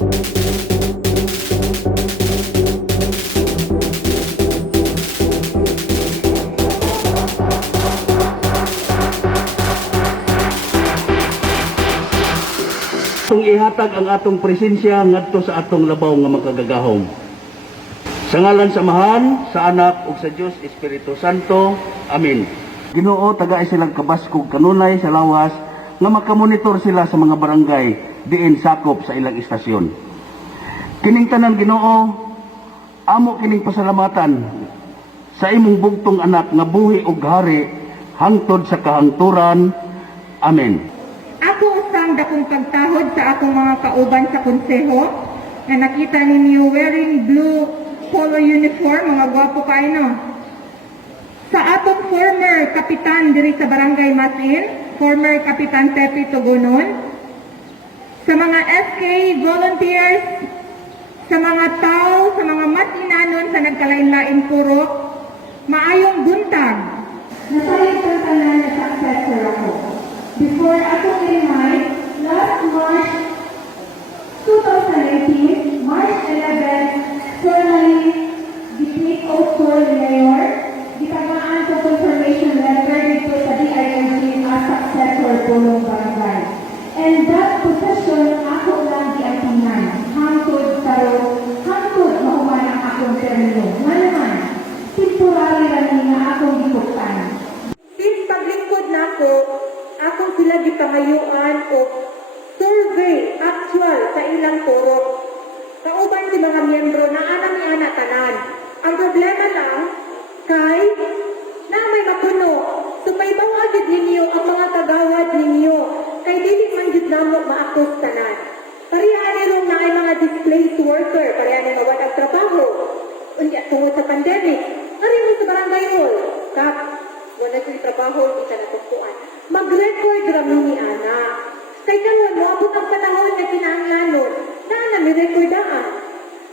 Atong ihatag ang atong presensya ngadto sa atong labaw nga makagagahom. Sa ngalan sa Amahan, sa Anak ug sa Dios Espiritu Santo. Amen. Ginoo, tagay silang kabaskog kanunay sa lawas nga makamonitor sila sa mga barangay diin sakop sa ilang istasyon. Kining tanan Ginoo, amo kining pasalamatan sa imong bugtong anak nga buhi ug hari hangtod sa kahangturan. Amen. Ako usang dakong pagtahod sa akong mga kauban sa konseho na nakita ninyo wearing blue polo uniform, mga gwapo kayo no. Sa atong former kapitan diri sa Barangay Masin, former Kapitan Tepi Tugunon, sa mga SK volunteers, sa mga tao, sa mga matinanon sa nagkalain-lain purok, maayong buntag. Nasalit ang tanan na successor ako. Before ako in-high, last March 2018, March 11, formally the PO Mayor, ditamaan sa confirmation letter dito sa DILG as successor pulong barangay. And that position ako lang diatingan, hangtod karon, hangtod mahuman ang akong termino. Nga naman, temporary lang nga akong gipuktan. Since paglingkod na ako sila gipangayuan o survey actual sa ilang purok. Kauban si mga miyembro na anang ni anak tanan. Ang problema lang kay na may mapuno. So paibawagid ninyo ang mga kagawad ninyo kay dili man jud namo maakos tanan. Pareha nilong na ay mga displaced worker, pareha na mawad ang trabaho. Unya tungod sa pandemic, ari mo sa barangay hall. Kap, wala sa trabaho, hindi ka natungkuan. Mag-record rami ni Ana. Kay karon mo abot ang panahon na kinahanglanon, na mi recordaan.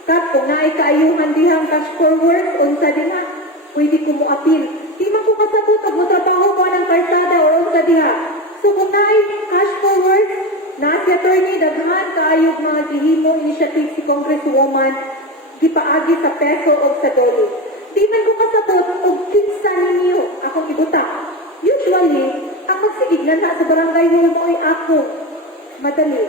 Kap kung naay kaayuhan dihang cash forward unsa dinha, pwede ko mo appeal. Di man ko kasabot og motrabaho ko ng karsada o unsa diha. So kung naay cash forward, na si attorney daghan kaayog mga gihimo initiative si Congresswoman gipaagi sa peso o sa doli. Di man ko kasabot og kinsa ninyo akong ibuta. Usually, ako sigignan sa barangay hall mo ay ako. Madali.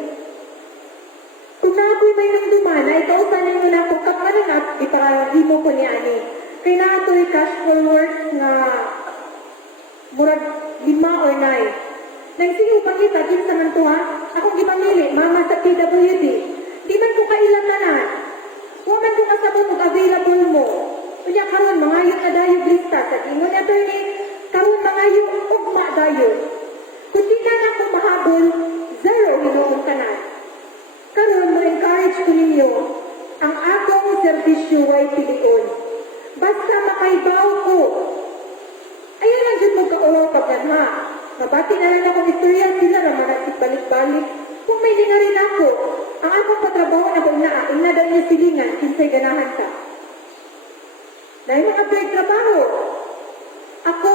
Kung naapoy may nang dumana, ikaw sanin mo na kung kaparin at iparahimo ko ni Ani. Kaya na ito'y cash forward na murag 5 or 9. Nagsiyo pa kita, din sa mantuha, akong gipamili, mama sa PWD. Di man ko kailan nanan. Huwag man ko kasabot kung available mo. Kanya karon mga yun na dayo lista sa gingon na ni karon mga yun ugma dayo. Kung di na ako mahabol, 0 hinoong kanan. Karon mo encourage ko ninyo ang akong serbisyo way pilion. Basta makaibaw ko. Ayan lang dyan mo ka-ulaw pagkanha. Mabati na lang akong istorya sila na manasik balik-balik. Kung may linga rin ako, ang akong patrabaho na kung ina daw niya silingan, kinsay ganahan ka. Dahil makapag trabaho, ako,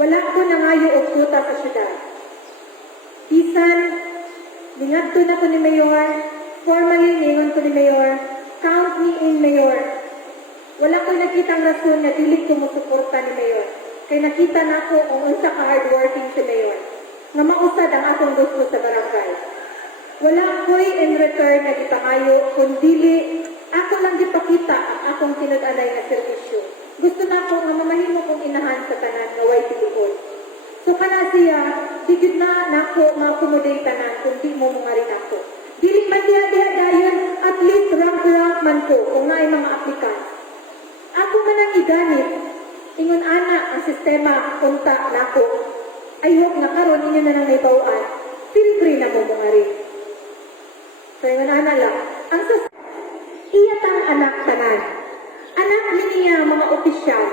wala ko nangayo o kuta sa syudad. Bisan, lingadto na ko ni Mayor, formally ningon ko ni Mayor, count me in Mayor. Wala ko nakitang rason na dilit ko mo suporta ni Mayor. Kaya nakita na ako kung unsa ka hardworking si Mayor. Nga mausad ang akong gusto sa barangay. Wala ko'y in return na gipangayo, kundili ako lang gipakita ang akong sinag-alay na serbisyo. Gusto na ako nga mamahimo kong inahan sa tanan nga way pilion. So kana siya, digid na nako ma-accommodate tanan kung di mo mga rin ako. Dili man diha dayon, at least rank man ko kung naay mga aplikant. Ako man ang iganit, ingon ana ang sistema unta nako. I hope na karon inyo na nang may bawaan. Feel free na mo mga rin. So ingon ana lang, ang iyatang anak tanan. Anak niya mga opisyal.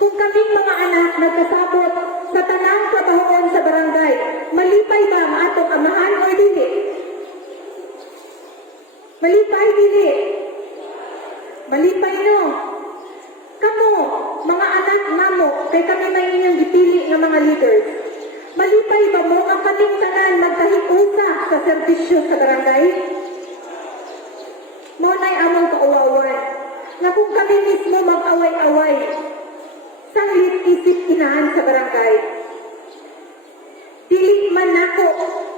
Kung kaming mga anak nagkasabot sa tanang trabahoon sa barangay, malipay ba ang atong amahan o dili? Malipay dili. Malipay no. Kamo, mga anak namo, kay kami may inyong gipili ng mga leaders. Malipay ba mo ang kaming tanan magkahiusa sa serbisyo sa barangay? Mao na'y among kauwawan. Nga kung kami mismo mag-away-away, sanglit isip inahan sa barangay. Dili man nako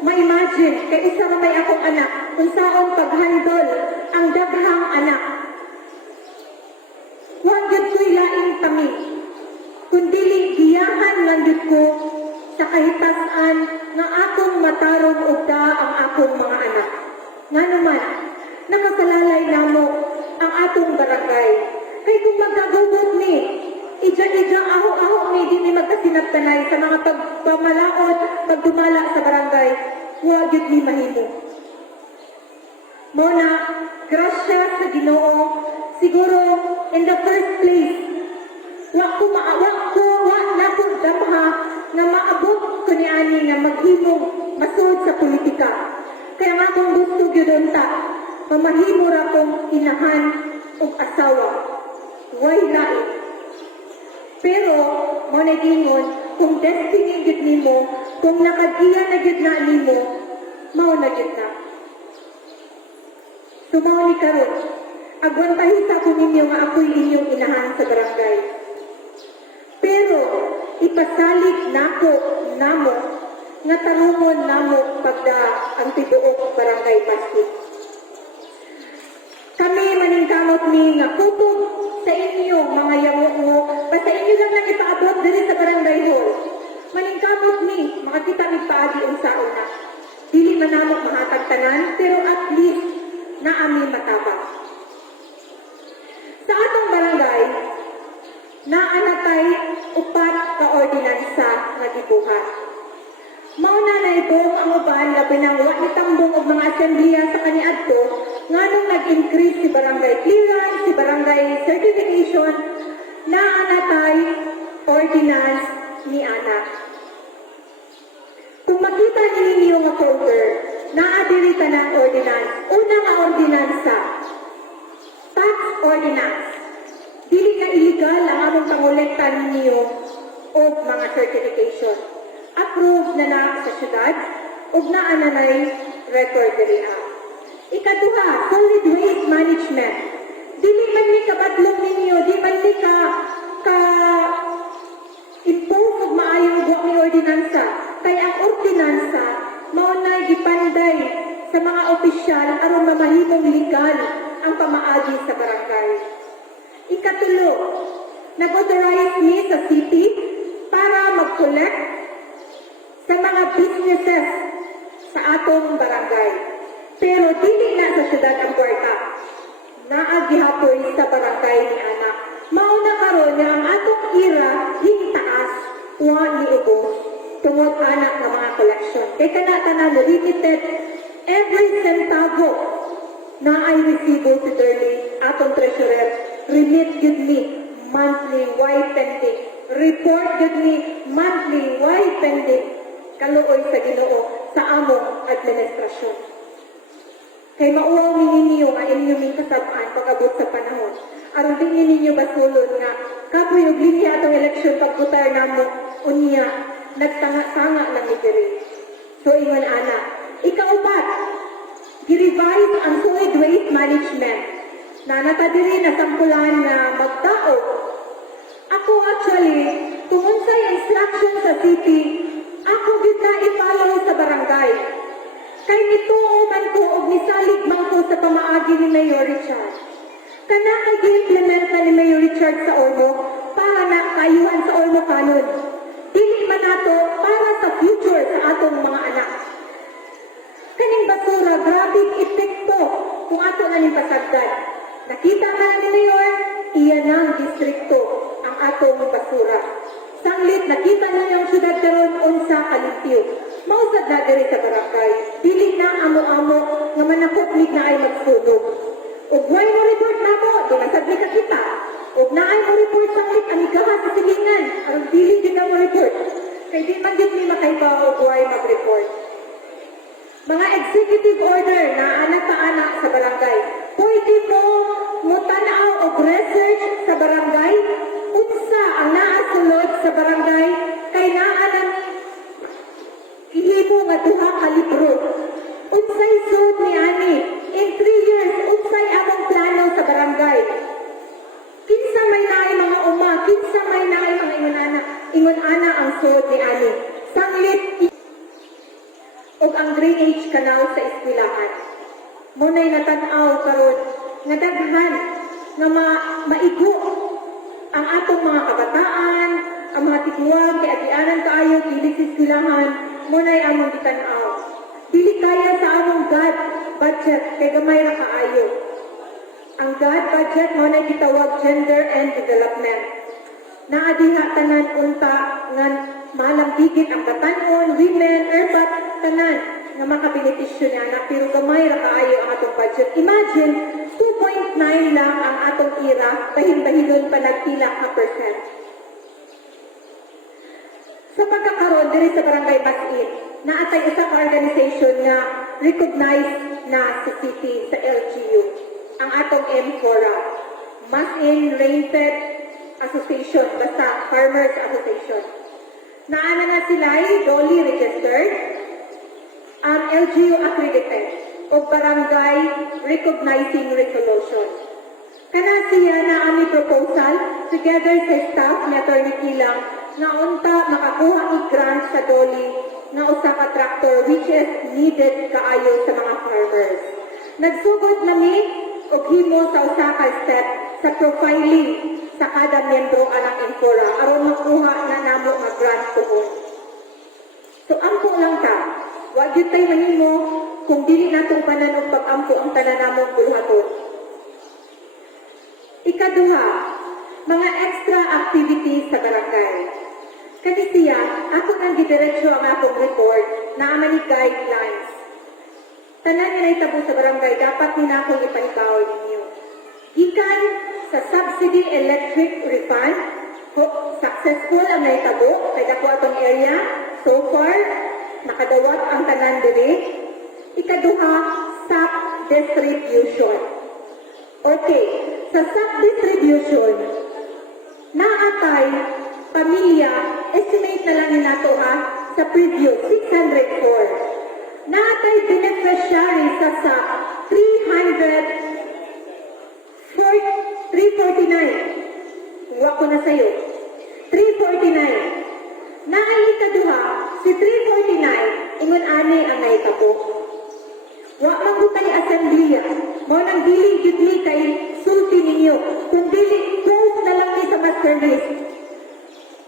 ma-imagine kay isa man may akong anak unsaon paghandol ang daghang anak. Wa gyud ko'y laing kami, kundili giyahan lang gyud ko sa kahitasan nga akong matarong ugda ang akong mga anak. Nganuman, nakasalalay namo ang atong barangay. Kay kung magkagugot ni, ija-ija aho-aho ni di ni magkasinagtanay sa mga pagpamalaot, pagdumala sa barangay, wa gyud ni mahimo. Mona, grasya sa Ginoo, siguro in the first place, wa na ko damha nga maabot ko ni ani nga maghimong masud sa politika. Kaya nga akong gusto gyud unta, mamahimo ra kong inahan ug asawa. Way lain. Pero, mo na gingon, kung destiny gyud nimo, kung nakagiya na gyud na nimo, mao na gyud na. Sumaw ni karon, agwantahita ko ninyo nga ako'y inyong inahan sa barangay. Pero, ipasalig nako namo, nga tarungon namo pagda ang tibuok barangay Pasig. Kami maningkamot ni nga kupog sa inyo mga yamuo, basta inyo lang nang ipaabot diri sa barangay hall. Maningkamot ni, makakita ni paagi unsaon na. Dili man namo mahatag tanan, pero at least na ami matabang. Sa atong barangay, naanatay upat ka ordinansa nga gibuhat. Mauna na ibong ang uban labi ng wa itambong og mga assemblea sa kaniadto nganong nag-increase si barangay clearance, si barangay certification, naanatay ordinance ni Ana. Kung makita ninyo nga folder, naadiri ka ng ordinance. Una nga ordinansa, tax ordinance. Dili na illegal ang among pangolekta ninyo o mga certification. Approved na na sa syudad, ug naa na nay record diri. Ikaduha, solid waste management. Dili man ni kabatlong ninyo, di man ni ka impose ug maayong buwak ni ordinansa. Kay ang ordinansa mao nay gipanday sa mga opisyal aron mamahimong legal ang pamaagi sa barangay. Ikatulo, nag-authorize ni sa city para mag-collect sa mga businesses sa atong barangay. Pero dili na sa syudad ang kwarta. Naagihapoy sa barangay ni Ana. Mauna karon nga ang atong ira hintaas wa ni ubos tungod anak nga mga collection. Kay kana-tanan limited every centavo na ay resibo si Derly atong treasurer. Remit yun ni monthly why pending. Report yun ni monthly why pending. Kaluoy sa Ginoo sa among administrasyon. Kay mauwaw ninyo nga inyo ming kasabaan pag-abot sa panahon. Aron din ninyo basulod nga kapoy og linya atong eleksyon pagbutar namo unya nagtanga-tanga lang ni diri. So ingon ana, ikaupat, gi-revise ang solid waste management. Na natadiri na sampulan na magtao. Ako actually, kung unsay instruction sa city, ako gid na i-follow sa barangay. Kay nituo man ko og nisalig man ko sa pamaagi ni Mayor Richard. Kana kay gi-implement na ni Mayor Richard sa Ormo para na kayuhan sa Ormo kanon. Dili man nato para sa future sa atong mga anak. Kaning basura, grabing epekto kung ato na ning pasagdan. Nakita man ni Mayor, iyan ang distrikto ang atong basura. Sanglit, nakita niyo yung syudad karon unsa kalimpyo. Mausad na diri sa barangay. Dili na amo-amo nga manakoplig na ay magsunog. Ug way mo report na mo, di nasabli ka kita. Ug naay mo report sanglit amigahan sa silingan. Aron dili din mo report. Kay di man gid ni makaiba og way mag-report. Mga executive order na anak pa anak sa barangay. Pwede mo mutanaw og research sa barangay unsa ang naasulod sa barangay kay naa nang ihimo nga duha ka libro. Unsay sud ni ani in 3 years unsay among nay natanaw karon nga daghan nga maigo ang atong mga kabataan, ang mga tiguang, kay agianan kaayo, kilig silahan, munay among gitanaw. Dili kaya sa among God budget, kay gamay ra kaayo. Ang God budget mo na gitawag gender and development. Naadiha tanan unta nga malambigit ang batanon, women, urban, tanan nga makabenepisyo niya na pero gamay ra kaayo ang atong budget. Imagine, 2.9 lang ang atong ira, bahin-bahinon pa nagpila ka percent. Sa pagkakaroon diri sa Barangay Masin, naatay isa ka organization na recognized na sa city, sa LGU, ang atong MFORA, Masin Rainfed Association, basta Farmers Association. Naana na sila ay Dolly registered, ang LGU accredited, o Barangay Recognizing Resolution. Kana siya na ami proposal, together sa staff ni Atty. Kilang, na unta makakuha og grant sa Dolly na usa ka tractor which is needed kaayo sa mga farmers. Nagsugod nami og himo sa usa ka step sa profiling sa kada miyembro anang Infora aron makuha na namo nga grant tuhon. So ampo lang ta, wa gyud tay mahimo kung dili natong panan og pag-ampo ang tanan namong buluhaton. Ikaduha, mga extra activities sa barangay. Kasi siya, ako nang gidiretso ang akong report na amani guidelines. Tanan nga naitabo sa barangay, dapat nila akong ipanibaw ninyo. Gikan sa subsidy electric refund, successful ang naitabo, kaya ko atong area. So far, nakadawat ang tanan diri. Ikaduha, SAP distribution. Okay, sa SAP distribution, naatay pamilya, estimate na lang nila ito sa previous, 604. Naatay beneficiary sa SAP, 349. Huwag ko na sa'yo. 349. Naay ikaduha, si 349, ingon ani ang naitabo. Huwag lang ko tayo assemblea. Mo nang dili gitli kay sulti ninyo. Kung dili, close na lang ni sa master list.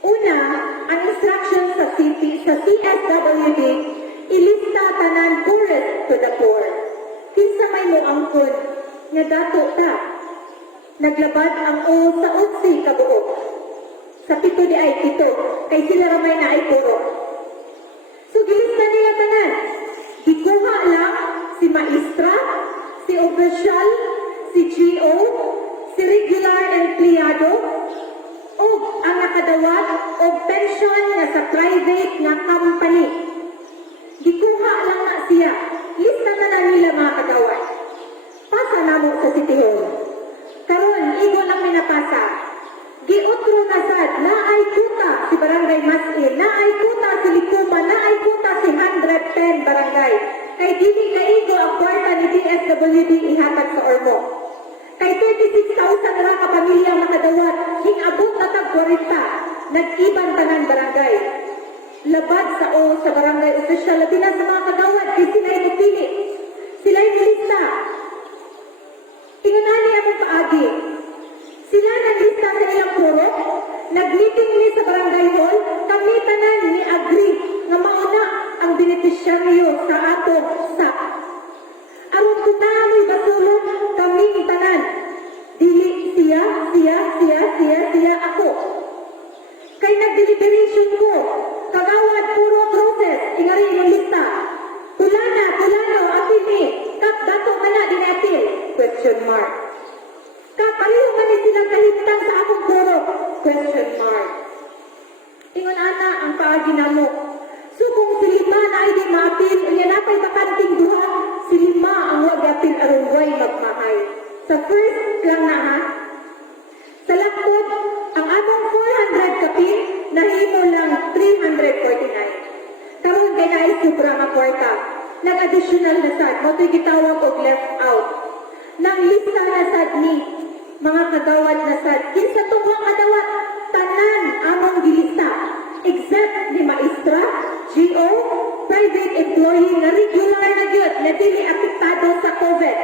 Una, ang instruction sa CSWD, ilista tanan poorest to the poor. Kinsa may mo angkon, nga dato ta. Naglabad ang o sa utsi kabuok. Sa pito di ay pito, kay sila ramay na ay puro. So, gilista nila tanan. Gikuha lang si maestra, si official, si GO, si regular empleyado, o ang nakadawat o pension na sa private na company. Gikuha lang na siya. Lista na lang nila mga kadawat. Pasa namo sa City Hall. Karon, igo lang minapasa. Giotro na sad, naay kuta si Barangay Masin, naay kuta si Likuma, naay kuta si 110 barangay. Kay dili na igo ang kwarta ni DSWD ihatag sa Ormo. Kay 36,000 na ka pamilya makadawat, hingabot na tag 40, nag-iban tanan barangay. Labad sa sa barangay official, labi na sa mga kadawat, kay sila'y nipili. Sila'y nilista. Ingunani among paagi. Sila naglista sa ilang puro, nag-meeting ni sa barangay hall, kami tanan ni agree nga mauna ang beneficiaryo sa atong SAP. Aron kung naamoy basulon, kami tanan. Dili siya, ako. Kay nag-deliberation ko, kagawad puro process, ingari ng lista. Tulano, apil ni, kap dato ka na dinatil? Question mark. Kapareho man ni silang kahintang sa akong puro? Question mark. Ingon ana ang paagi namo. So kung si lima na ay di maapil, yan napay bakanting duha, si lima ang wag apil aron way magmahay. Sa first lang na ha, sa lakot, ang among 400 kapin, nahimo lang 349. Karon kay na ay sobra nga kwarta. Nag-additional na sad, mato'y gitawag og left out. Nang lista na sad ni, mga kagawad na sad, kinsa tungwang adawat, tanan among gilista. Except ni maestra, GO, private employee na regular na gyud na dili apektado sa COVID.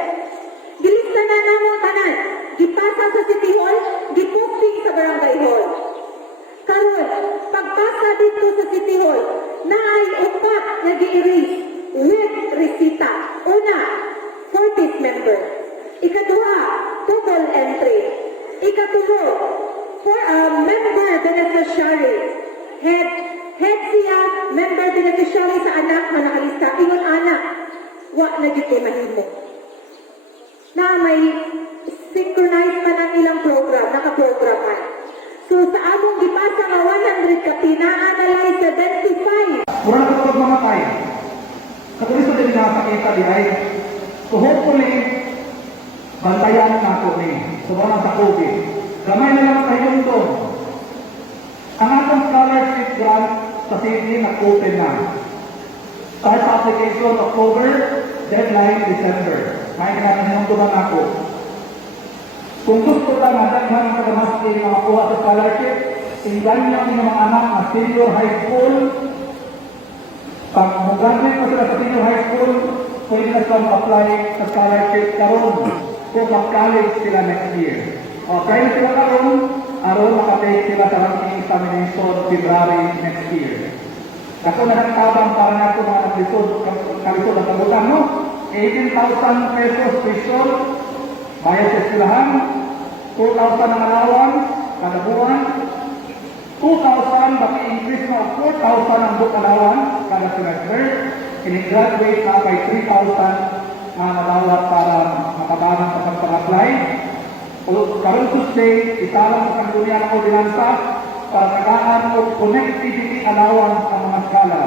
Gilista na namo tanan, gipasa sa City Hall, giposting sa Barangay Hall. Karon, pagpasa dito sa City Hall, naay upat nga gi-erase with resita. Una, 40th member. Ikaduha, total entry. Ikatulo, member beneficiary. Head siya, member beneficiary sa anak na nakalista. Ingon anak, wa na dito mahimo. Na may synchronize pa ng ilang program, naka-programan. So sa among gipasa nga 100 ka pina-analyze 75. Murang ko pag mamatay. Katulis na din nakakita di ay. So hopefully, bantayan na ako ni. So wala sa COVID. Gamay na lang tayo doon. Ang atong scholarship grant sa city nag-open na. Start application October, deadline December. Kaya kailangan tuman ako. Kung gusto lang natin ang pagkamaski na makuha sa scholarship, tingnan niyo ang mga anak na senior high school. Pag mag-graduate mo sila sa senior high school, pwede na silang apply sa scholarship karon kung mag-college sila next year. Kaya sila karon, aron makatake sila sa ranking examination February next year. Ako na nagtabang para na ito mga kalisod ang kabutan, no? 18,000 pesos tuition, bayad sa eskwelahan, 2,000 ang alawan, kada buwan, 2,000 baki increase mo, 4,000 ang book alawan, kada semester, in-graduate na kay 3,000 ang alawan para makabanang sa pag-apply. Karon Tuesday, isalang sa dunia ng ordinansa para tagaan o connectivity allowance ang mga skala.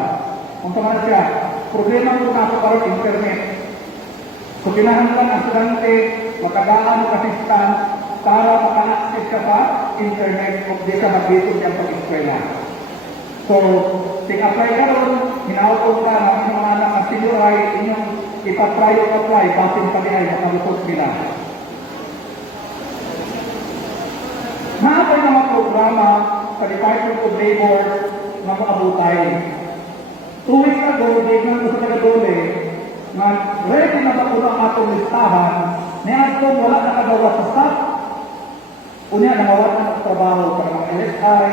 Kung naman siya, problema mo na ako karon internet. So kinahanglan ang estudyante makagaan o kasistan para maka-access ka sa internet o di ka mag-visit yan sa eskwela. So, ting-apply ka ron, hinawag ka ng mga anak na senior high, inyong ipatry o apply, basin pa niya ay makalusot nila. Naapay mga programa sa Department of Labor na maabutay. 2 weeks ago, dignan ko sa taga-dole, na ready na ba po ang atong listahan, niya kung wala na kagawa sa staff, unya nangawat na ng trabaho sa mga LSI,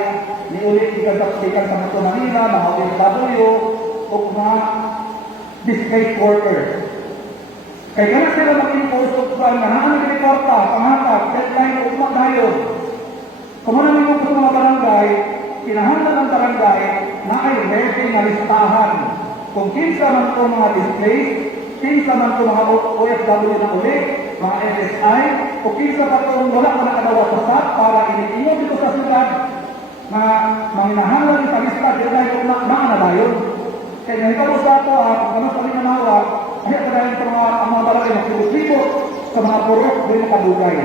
niulit ikan sa Metro Manila, mga OFW, o mga displaced workers. Kaya na sila mag-impose of ban na naan ng reporta, pangatag, deadline o umat dayon. Kung ano naman yung mga barangay, kinahanglan ng barangay na ay ready na listahan. Kung kinsa man po mga displaced, kinsa man po mga OFW na ulit, mga SSI, o kinsa pa po wala pa nakadawa sa SAT para iniinyo dito sa syudad na manginahanglan sa lista, deadline o na dayon. Kaya ikaw sa ito, kung ano sa linanawa, ay kadayon sa mga barangay na sinusibo sa mga purok din na kalugay.